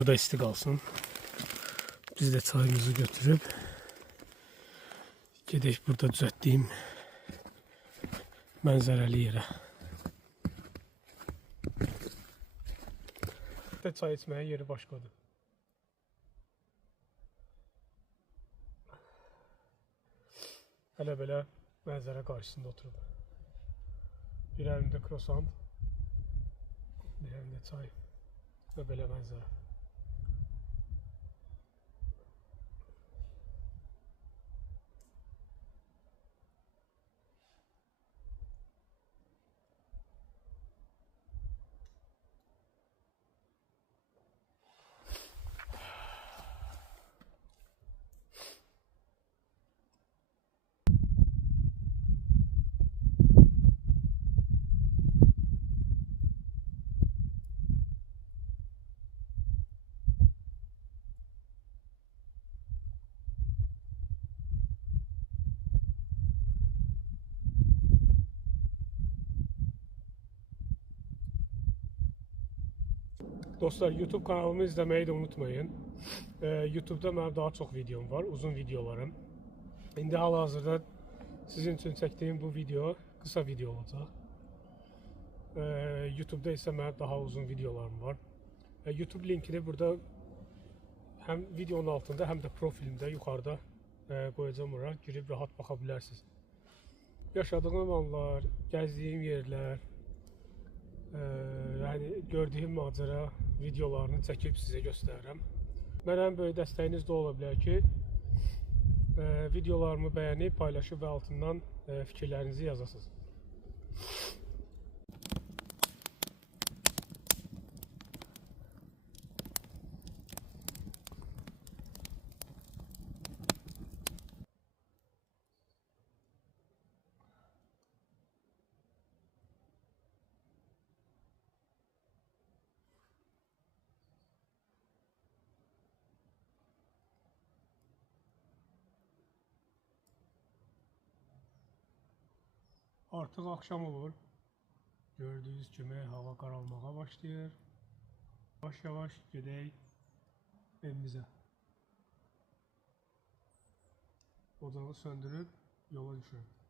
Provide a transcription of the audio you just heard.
Burada isti qalsın. Biz də çayımızı götürüb gedək burada düzəltdiyim mənzərəli yerə. Çay içməyə yeri başqadır. Hələ belə mənzərə qarşısında oturub. Bir əlimdə krosant, bir əlimdə çay və belə mənzərə. Dostlar, YouTube kanalımı izləməyi də unutmayın. YouTube'da mənim daha çox videom var, uzun videolarım. İndi hal-hazırda sizin üçün çəkdiyim bu video qısa video olacaq. YouTube'da isə mənim daha uzun videolarım var. YouTube linkini burada həm videonun altında, həm də profilimdə yuxarıda qoyacağım ora. Girib rahat baxa bilərsiniz. Yaşadığım anlar, gəzdiyim yerlər, yəni gördüyüm macəra videolarını çəkib sizə göstərirəm. Mənə ən böyük dəstəyiniz də ola bilər ki, videolarımı bəyənib, paylaşıb və altından fikirlərinizi yazasınız. Artıq axşam olur. Gördüyünüz kimi hava qaralmağa başlayır. Yavaş-yavaş gedək evimizə. Ocağı söndürüb yola düşürəm.